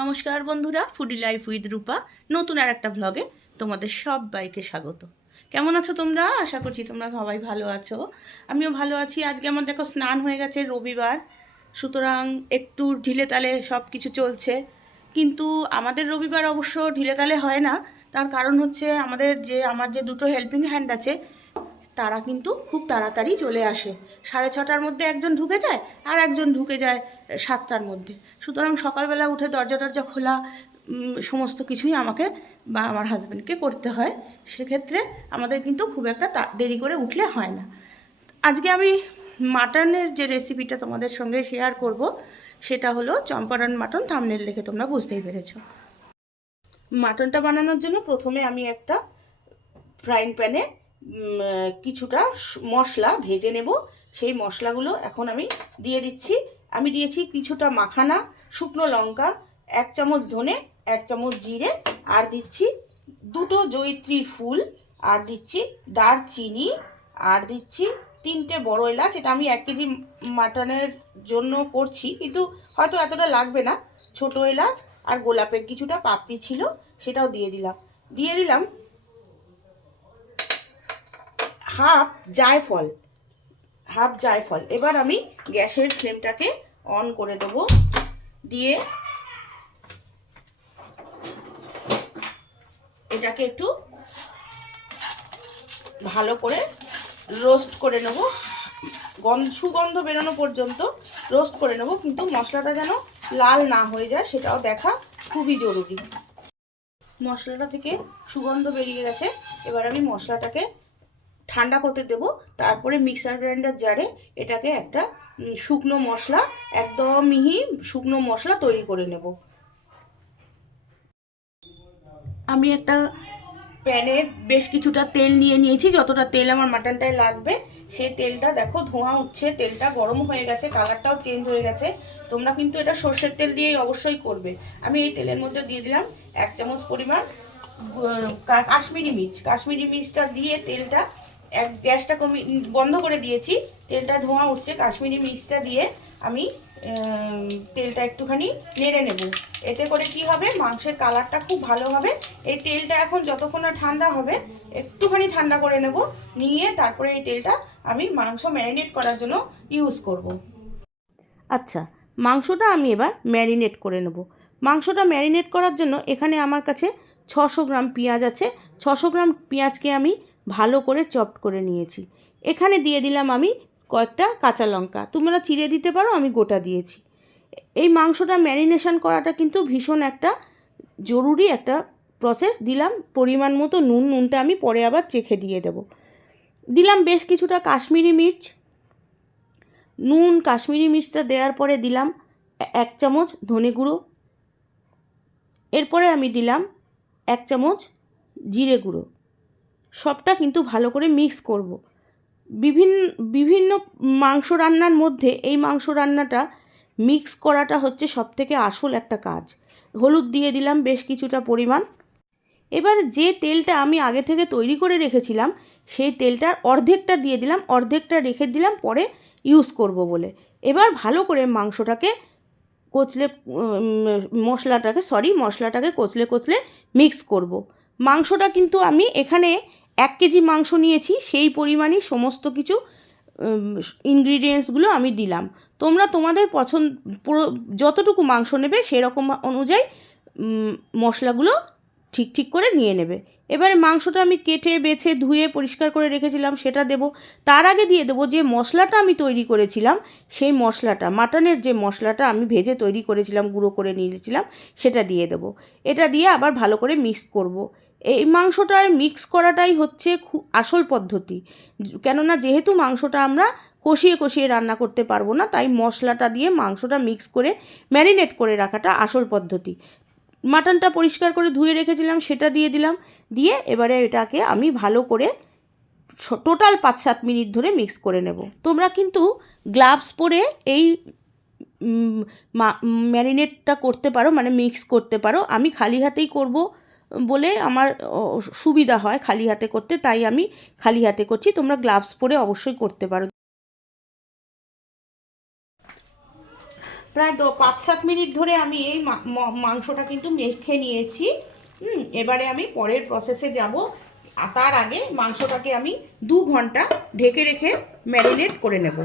নমস্কার বন্ধুরা, foodie life with রূপা নতুন আর একটা ভ্লগে তোমাদের সবাইকে স্বাগত। কেমন আছো তোমরা? আশা করছি তোমরা সবাই ভালো আছো। আমিও ভালো আছি। আজকে আমার দেখো স্নান হয়ে গেছে, রবিবার, সুতরাং একটু ঢিলে তালে সব কিছু চলছে। কিন্তু আমাদের রবিবার অবশ্য ঢিলে তালে হয় না। তার কারণ হচ্ছে আমার যে দুটো হেল্পিং হ্যান্ড আছে, তারা কিন্তু খুব তাড়াতাড়ি চলে আসে। 6:30টার মধ্যে একজন ঢুকে যায়, আর একজন ঢুকে যায় 7টার মধ্যে। সুতরাং সকালবেলা উঠে দরজা টরজা খোলা, সমস্ত কিছুই আমাকে বা আমার হাজব্যান্ডকে করতে হয়। সেক্ষেত্রে আমাদের কিন্তু খুব একটা দেরি করে উঠলে হয় না। আজকে আমি মাটনের যে রেসিপিটা তোমাদের সঙ্গে শেয়ার করব, সেটা হলো চম্পারন মাটন। থাম্বনেল দেখে তোমরা বুঝতেই পেরেছো। মাটনটা বানানোর জন্য প্রথমে আমি একটা ফ্রাইং প্যানে কিছুটা মশলা ভেজে নেব। সেই মশলাগুলো এখন আমি দিয়ে দিচ্ছি। আমি দিয়েছি কিছুটা মাখানা, শুকনো লঙ্কা, 1 চামচ ধনে, 1 চামচ জিরে, আর দিচ্ছি দুটো জয়িত্রীর ফুল, আর দিচ্ছি দারচিনি, আর দিচ্ছি 3টে বড় এলাচ। এটা আমি 1 কেজি মাটনের জন্য করছি, কিন্তু হয়তো এতটা লাগবে না। ছোট এলাচ আর গোলাপের কিছুটা পাপড়ি ছিল, সেটাও দিয়ে দিলাম হাফ জায়ফল। এবার আমি গ্যাসের ফ্লেমটাকে অন করে দেবো, দিয়ে এটাকে একটু ভালো করে রোস্ট করে নেব। সুগন্ধ বেরোনো পর্যন্ত রোস্ট করে নেব, কিন্তু মশলাটা যেন লাল না হয়ে যায় সেটাও দেখা খুবই জরুরি। মশলাটা থেকে সুগন্ধ বেরিয়ে গেছে। এবার আমি মশলাটাকে ঠান্ডা করতে দেব। তারপরে মিক্সার গ্রাইন্ডার জারে এটাকে একটা শুকনো মশলা, একদম মিহি শুকনো মশলা তৈরি করে নেব। আমি একটা প্যানে বেশ কিছুটা তেল নিয়ে নিয়েছি, যতটা তেল আমার মাটনটায় লাগবে। সেই তেলটা দেখো ধোঁয়া উঠছে, তেলটা গরম হয়ে গেছে, কালারটাও চেঞ্জ হয়ে গেছে। তোমরা কিন্তু এটা সর্ষের তেল দিয়েই অবশ্যই করবে। আমি এই তেলের মধ্যে দিয়ে দিলাম 1 চামচ পরিমাণ কাশ্মীরি মির্চটা দিয়ে তেলটা গ্যাসটা বন্ধ করে দিয়েছি। তেলটা ধোঁয়া উঠছে, কাশ্মীরি মির্চটা দিয়ে আমি তেলটা একটুখানি নেড়ে নেব। এতে করে কি হবে, মাংসের কালারটা খুব ভালো হবে। এই তেলটা এখন যতক্ষণ না ঠান্ডা হবে, একটুখানি ঠান্ডা করে নেব, নিয়ে তারপরে এই তেলটা আমি মাংস ম্যারিনেট করার জন্য ইউজ করব। আচ্ছা, মাংসটা আমি এবার ম্যারিনেট করে নেব। মাংসটা ম্যারিনেট করার জন্য এখানে আমার কাছে 600 গ্রাম পেঁয়াজ আছে। 600 গ্রাম পেঁয়াজকে আমি ভালো করে চপড করে নিয়েছি। এখানে দিয়ে দিলাম আমি কয়েকটা কাঁচা লঙ্কা, তোমরা চিড়ে দিতে পারো, আমি গোটা দিয়েছি। এই মাংসটা ম্যারিনেশন করাটা কিন্তু ভীষণ একটা জরুরি একটা প্রসেস। দিলাম পরিমাণ মতো নুনটা আমি পরে আবার চেখে দিয়ে দেব। দিলাম বেশ কিছুটা কাশ্মীরি মির্চ। কাশ্মীরি মির্চটা দেওয়ার পরে দিলাম 1 চামচ ধনে গুঁড়ো। এরপরে আমি দিলাম 1 চামচ জিরে গুঁড়ো। সবটা কিন্তু ভালো করে মিক্স করব। বিভিন্ন মাংস রান্নার মধ্যে এই মাংস রান্নাটা মিক্স করাটা হচ্ছে সবথেকে আসল একটা কাজ। হলুদ দিয়ে দিলাম বেশ কিছুটা পরিমাণ। এবার যে তেলটা আমি আগে থেকে তৈরি করে রেখেছিলাম, সেই তেলটার অর্ধেকটা দিয়ে দিলাম, অর্ধেকটা রেখে দিলাম পরে ইউজ করব বলে। এবার ভালো করে মশলাটাকে কচলে মিক্স করব। মাংসটা কিন্তু আমি এখানে 1 কেজি মাংস নিয়েছি, সেই পরিমাণই সমস্ত কিছু ইনগ্রিডিয়েন্টসগুলো আমি দিলাম। তোমরা তোমাদের যতটুকু মাংস নেবে সেরকম অনুযায়ী মশলাগুলো ঠিক করে নিয়ে নেবে। এবারে মাংসটা আমি কেটে বেছে ধুয়ে পরিষ্কার করে রেখেছিলাম, সেটা দেব। তার আগে দিয়ে দেবো যে মশলাটা আমি তৈরি করেছিলাম, সেই মশলাটা, মাটনের যে মশলাটা আমি ভেজে তৈরি করেছিলাম, গুঁড়ো করে নিয়েছিলাম, সেটা দিয়ে দেবো। এটা দিয়ে আবার ভালো করে মিক্স করব। এই মাংসটার মিক্স করাটাই হচ্ছে খুব আসল পদ্ধতি। কেননা যেহেতু মাংসটা আমরা কষিয়ে রান্না করতে পারবো না, তাই মশলাটা দিয়ে মাংসটা মিক্স করে ম্যারিনেট করে রাখাটা আসল পদ্ধতি। মাটনটা পরিষ্কার করে ধুয়ে রেখেছিলাম, সেটা দিয়ে দিলাম। দিয়ে এবারে এটাকে আমি ভালো করে টোটাল 5-7 মিনিট ধরে মিক্স করে নেব। তোমরা কিন্তু গ্লাভস পরে এই ম্যারিনেটটা করতে পারো, মানে মিক্স করতে পারো। আমি খালি হাতেই করব বলে আমার সুবিধা হয় খালি হাতে করতে, তাই আমি খালি হাতে করছি। তোমরা গ্লাভস পরে অবশ্যই করতে পারো। প্রায় 5-7 মিনিট ধরে আমি এই মাংসটা কিন্তু মেখে নিয়েছি। এবারে আমি পরের প্রসেসে যাব। তার আগে মাংসটাকে আমি 2 ঘন্টা ঢেকে রেখে ম্যারিনেট করে নেব।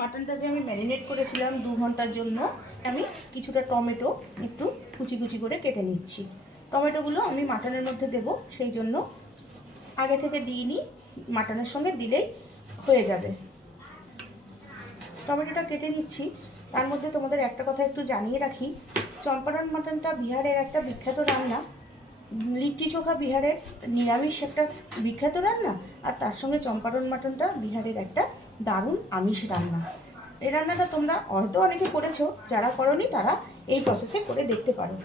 মাটনটা যে আমি ম্যারিনেট করেছিলাম 2 ঘন্টার জন্য, আমি কিছুটা টমেটো একটু কুচি কুচি করে কেটে নিচ্ছি। টমেটোগুলো আমি মাটনের মধ্যে দেব, সেই জন্য আগে থেকে দিইনি, মাটনের সঙ্গে দিলেই হয়ে যাবে। টমেটোটা কেটে নিচ্ছি। তার মধ্যে তোমাদের একটা কথা একটু জানিয়ে রাখি, চম্পারন মাটনটা বিহারের একটা বিখ্যাত রান্না। লিট্টি চোখা বিহারের নিরামিষ একটা বিখ্যাত রান্না, আর তার সঙ্গে চম্পারন মাটনটা বিহারের একটা দারুণ আমিষ রান্না। এই রান্নাটা তোমরা হয়তো অনেকে করেছো, যারা করোনি তারা এই প্রসেসে করে দেখতে পারো।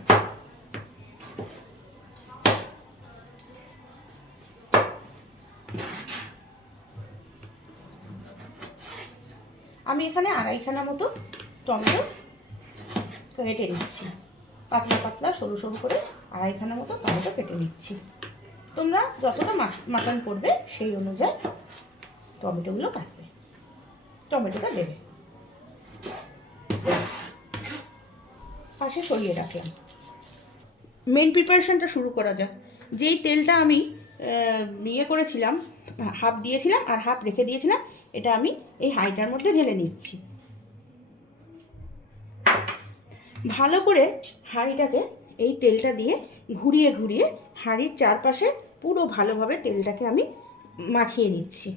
আমি এখানে 2.5 খানা মতো টমেটো কেটে নিচ্ছি, পাতলা পাতলা সরু সরু করে 2.5 খানা মতো টমেটো কেটে নিচ্ছি। তোমরা যতটা মাটন করবে সেই অনুযায়ী টমেটোগুলো কাটবে, টমেটোটা দেবে। পাশে সরিয়ে রাখলাম। মেন প্রিপারেশনটা শুরু করা যাক। যেই তেলটা আমি করেছিলাম, হাফ দিয়েছিলাম আর হাফ রেখে দিয়েছিলাম, এটা আমি এই হাঁড়িটার মধ্যে ঢেলে নিচ্ছি। ভালো করে হাঁড়িটাকে এই তেলটা দিয়ে ঘুরিয়ে ঘুরিয়ে হাঁড়ির চারপাশে পুরো ভালোভাবে তেলটাকে আমি মাখিয়ে নিচ্ছি।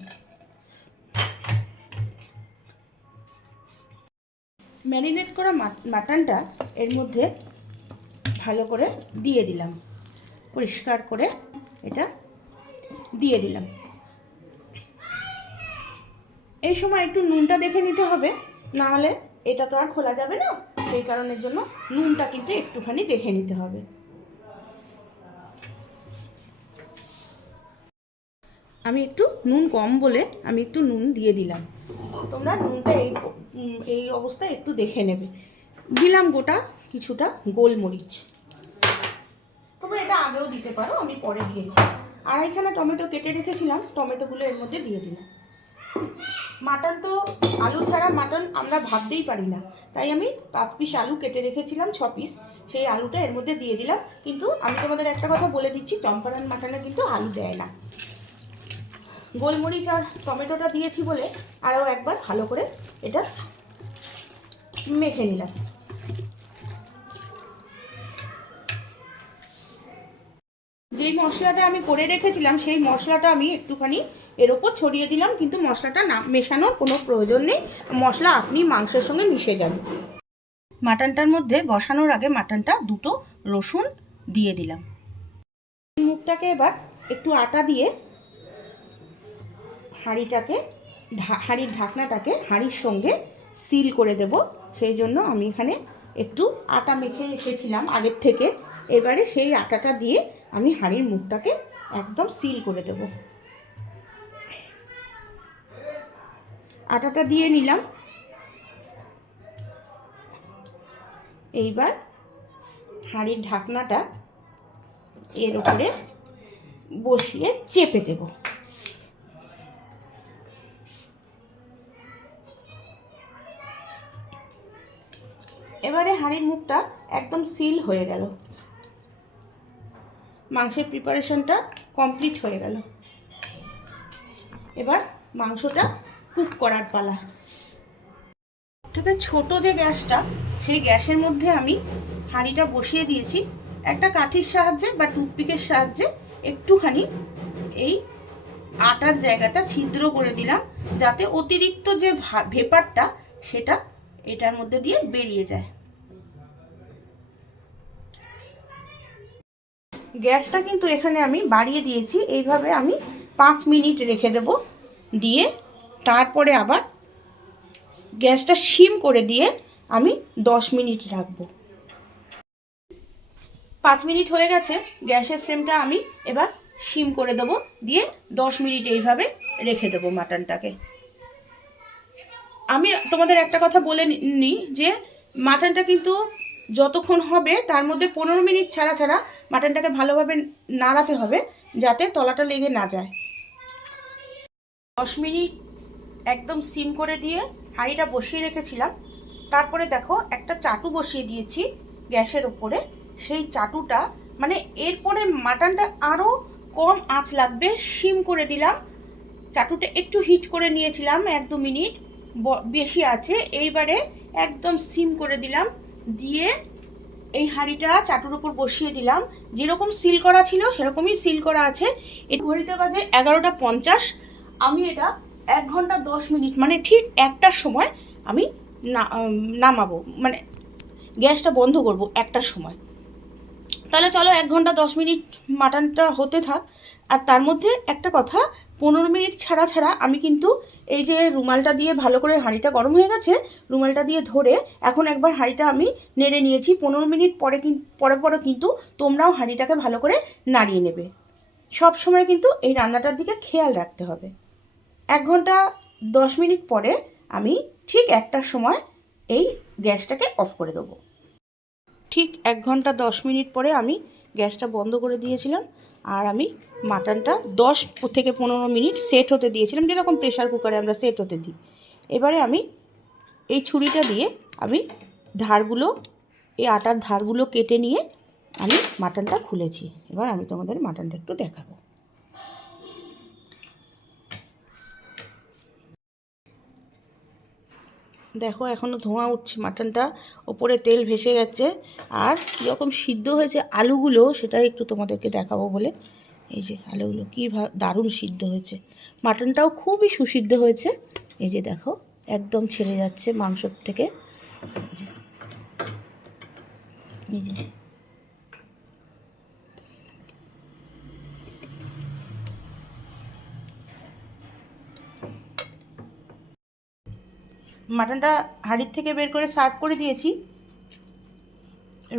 ম্যারিনেট করা মাটনটা এর মধ্যে ভালো করে দিয়ে দিলাম, পরিষ্কার করে এটা দিয়ে দিলাম। এই সময় একটু নুনটা দেখে নিতে হবে, না হলে এটা তো আর খোলা যাবে না, সেই কারণের জন্য নুনটা কিন্তু একটুখানি দেখে নিতে হবে। আমি একটু নুন কম বলে আমি একটু নুন দিয়ে দিলাম। তোমরা নুনটা এই অবস্থায় একটু দেখে নেবে। দিলাম গোটা কিছুটা গোলমরিচ, তোমরা এটা আগেও দিতে পারো, আমি পরে দিয়েছি। 2.5 খানা টমেটো কেটে রেখেছিলাম, টমেটোগুলো এর মধ্যে দিয়ে দিলাম। মাটন তো আলু ছাড়া মাটন আমরা ভাবতেই পারি না, তাই আমি 5 পিস আলু কেটে রেখেছিলাম, 6 পিস, সেই আলুটা এর মধ্যে দিয়ে দিলাম। কিন্তু আমি তোমাদের একটা কথা বলে দিচ্ছি, চম্পারন মাটনে কিন্তু আলু দেয় না। গোলমরিচ আর টমেটোটা দিয়েছি বলে আরও একবার ভালো করে এটা মেখে নিলাম। যেই মশলাটা আমি করে রেখেছিলাম সেই মশলাটা আমি একটুখানি এর ওপর ছড়িয়ে দিলাম, কিন্তু মশলাটা না মেশানোর কোনো প্রয়োজন নেই, মশলা আপনি মাংসের সঙ্গে মিশে যাবে। মাটনটার মধ্যে বসানোর আগে মাটনটা 2টো রসুন দিয়ে দিলাম। মুখটাকে এবার একটু আটা দিয়ে হাঁড়ির ঢাকনাটাকে হাঁড়ির সঙ্গে সিল করে দেব। সেই জন্য আমি এখানে একটু আটা মেখে রেখেছিলাম আগের থেকে, এবারে সেই আটাটা দিয়ে আমি হাঁড়ির মুখটাকে একদম সিল করে দেব। আটাটা দিয়ে নিলাম। এইবার হাঁড়ির ঢাকনাটা এর উপরে বসিয়ে চেপে দেব। এবারে হাঁড়ির মুখটা একদম সিল হয়ে গেল, মাংসের প্রিপারেশনটা কমপ্লিট হয়ে গেল। এবার মাংসটা কুক করার পালা। থেকে ছোট যে গ্যাসটা, সেই গ্যাসের মধ্যে আমি হাঁড়িটা বসিয়ে দিয়েছি। একটা কাঠির সাহায্যে বা টুথপিকের সাহায্যে একটুখানি এই আটার জায়গাটা ছিদ্র করে দিলাম, যাতে অতিরিক্ত যে ভেপারটা সেটা এটার মধ্যে দিয়ে বেরিয়ে যায়। গ্যাসটা কিন্তু এখানে আমি বাড়িয়ে দিয়েছি, এইভাবে আমি 5 মিনিট রেখে দেব, দিয়ে তারপরে আবার গ্যাসটা সিম করে দিয়ে আমি 10 মিনিট রাখবো। 5 মিনিট হয়ে গেছে, গ্যাসের ফ্লেমটা আমি এবার সিম করে দেবো, দিয়ে 10 মিনিট এইভাবে রেখে দেবো মাটনটাকে। আমি তোমাদের একটা কথা বলে নিই যে মাটনটা কিন্তু যতক্ষণ হবে তার মধ্যে 15 মিনিট ছাড়া ছাড়া মাটনটাকে ভালোভাবে নাড়াতে হবে, যাতে তলাটা লেগে না যায়। 10 মিনিট একদম সিম করে দিয়ে হাঁড়িটা বসিয়ে রেখেছিলাম। তারপরে দেখো একটা চাটু বসিয়ে দিয়েছি গ্যাসের ওপরে। সেই চাটুটা মানে এরপরে মাটনটা আরও কম আঁচ লাগবে, সিম করে দিলাম। চাটুটা একটু হিট করে নিয়েছিলাম 1-2 মিনিট বেশি আছে, এইবারে একদম সিম করে দিলাম। দিয়ে এই হাঁড়িটা চাটুর উপর বসিয়ে দিলাম। যেরকম সিল করা ছিল সেরকমই সিল করা আছে। এই ঘড়িতে বাজে 11টা 50। আমি এটা 1 ঘন্টা 10 মিনিট মানে ঠিক 1টার সময় আমি নামাবো, মানে গ্যাসটা বন্ধ করব 1টার সময়। তাহলে চলো 1 ঘন্টা 10 মিনিট মাটনটা হতে থাক। আর তার মধ্যে একটা কথা, 15 মিনিট ছাড়া ছাড়া আমি কিন্তু এই যে রুমালটা দিয়ে ভালো করে হাঁড়িটা গরম হয়ে গেছে, রুমালটা দিয়ে ধরে এখন একবার হাঁড়িটা আমি নেড়ে নিয়েছি। 15 মিনিট পরে কিন্তু তোমরাও হাঁড়িটাকে ভালো করে নাড়িয়ে নেবে। সব সময় কিন্তু এই রান্নাটার দিকে খেয়াল রাখতে হবে। 1 ঘন্টা 10 মিনিট পরে আমি ঠিক 1টার সময় এই গ্যাসটাকে অফ করে দেবো। ঠিক 1 ঘন্টা 10 মিনিট পরে আমি গ্যাসটা বন্ধ করে দিয়েছিলাম। আর আমি মাটনটা 10 থেকে 15 মিনিট সেট হতে দিয়েছিলাম, যেরকম প্রেশার কুকারে আমরা সেট হতে দিই। এবারে আমি এই ছুরিটা দিয়ে আমি ধারগুলো, এই আটার ধারগুলো কেটে নিয়ে আমি মাটনটা খুলেছি। এবার আমি তোমাদের মাটনটা একটু দেখাবো। দেখো এখনও ধোঁয়া উঠছে, মাটনটা ওপরে তেল ভেসে গেছে। আর কীরকম সিদ্ধ হয়েছে আলুগুলো সেটাই একটু তোমাদেরকে দেখাবো বলে। এই যে আলুগুলো কী দারুণ সিদ্ধ হয়েছে। মাটনটাও খুবই সুসিদ্ধ হয়েছে। এই যে দেখো একদম ছেড়ে যাচ্ছে মাংসর থেকে। এই যে মাটনটা হাঁড়ির থেকে বের করে সার্ভ করে দিয়েছি।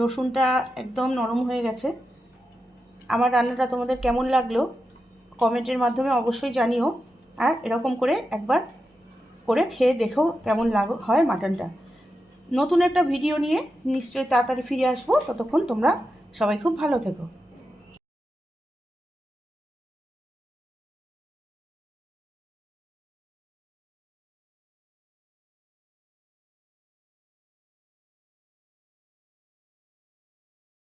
রসুনটা একদম নরম হয়ে গেছে। আমার রান্নাটা তোমাদের কেমন লাগলো কমেন্টের মাধ্যমে অবশ্যই জানিও। আর এরকম করে একবার করে খেয়ে দেখো কেমন হয় মাটনটা। নতুন একটা ভিডিও নিয়ে নিশ্চয়ই তাড়াতাড়ি ফিরে আসবো। ততক্ষণ তোমরা সবাই খুব ভালো থেকো।